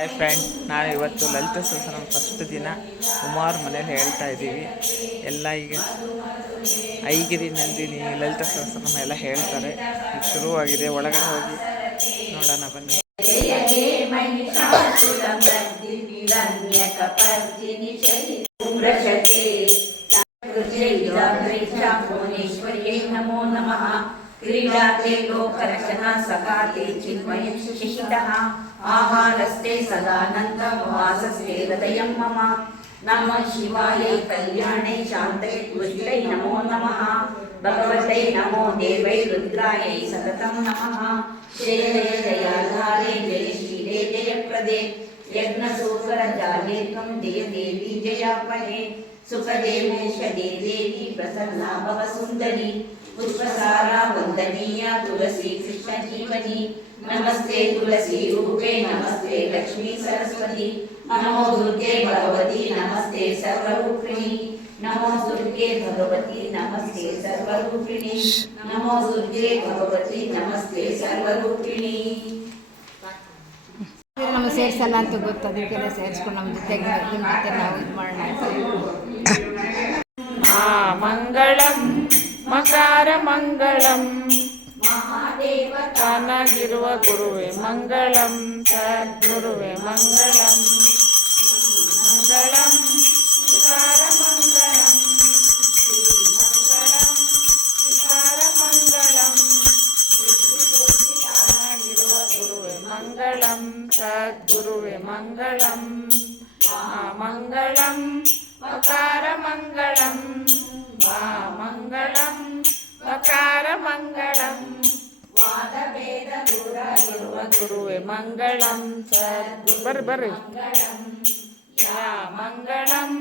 Hi friend, ನಾವು ಇವತ್ತು ಲಲಿತ ಸಹಸ್ರನಾಮ first ದಿನ ಕುಮಾರ್ ಮನೇಲಿ ಹೇಳ್ತಾ ಇದ್ದೀವಿ. ಎಲ್ಲ ಈಗ ಐಗಿರಿ ನಂದಿನಿ ಲಲಿತ ಸಹಸ್ರನಾಮ ಎಲ್ಲ ಹೇಳ್ತಾರೆ. ಈಗ ಶುರುವಾಗಿದೆ. ಒಳಗಡೆ ಹೋಗಿ ನೋಡೋಣ ಬನ್ನಿ. नमो नमः। क्रीडाते लोकरचना सकाते चिन्मयं शिशितः आहारस्ते सदानन्दं वासस्ते हृदयं मम। नमः शिवायै कल्याणे शान्ते तुष्टै नमो नमः। भगवते नमो देवै रुद्रायै सततं नमः। श्रेये जयाधारे जयशीले जयप्रदे यज्ञसूकरजाले त्वं जय देवी जयापहे। सुखदे मोक्षदे देवी प्रसन्ना भव सुन्दरी पुष्पसारा वन्दनीया तुलसी कृष्ण जीवनी। नमस्ते तुलसी रूपे नमस्ते लक्ष्मी सरस्वती। नमो दुर्गे भगवती नमस्ते सर्वरूपिणी। नमो दुर्गे भगवती नमस्ते सर्वरूपिणी। नमो दुर्गे भगवती नमस्ते सर्वरूपिणी। ನಮ್ಮ ಸೇರಿಸಲ್ಲ ಅಂತ ಗೊತ್ತು, ಅದಕ್ಕೆಲ್ಲ ಸೇರಿಸ್ಕೊಂಡು ನಮ್ಮ ಜೊತೆಗೆ ಮತ್ತೆ ನಾವು ಇದು ಮಾಡೋಣ. ಮಂಗಳಂ ಮಕಾರ ಮಂಗಳಂ ತಾನಾಗಿರುವ ಗುರುವೆ ಮಂಗಳಂ ಸದ್ಗುರುವೆ ಮಂಗಳಂ ಮಂಗಳಂ ವಿಕಾರ ಮಂಗಳಂ ಮಂಗಳಂ ವಿಕಾರ ಮಂಗಳಂ ತಾನಾಗಿರುವ ಗುರುವೆ ಮಂಗಳಂ ಸದ್ಗುರುವೆ ಮಂಗಳಂ ಮಂಗಳಂ ಮಕಾರ ಮಂಗಳಂ ಮಂಗಳಂ ಮಕಾರ ಮಂಗಳಂ ವಾದಭೇದ ದೂರಾಗಿರುವ ಗುರುವೆ ಮಂಗಳಂ ಸದ್ಗುರು ಬರ್ರಿ ಯಾ ಮಂಗಳಂ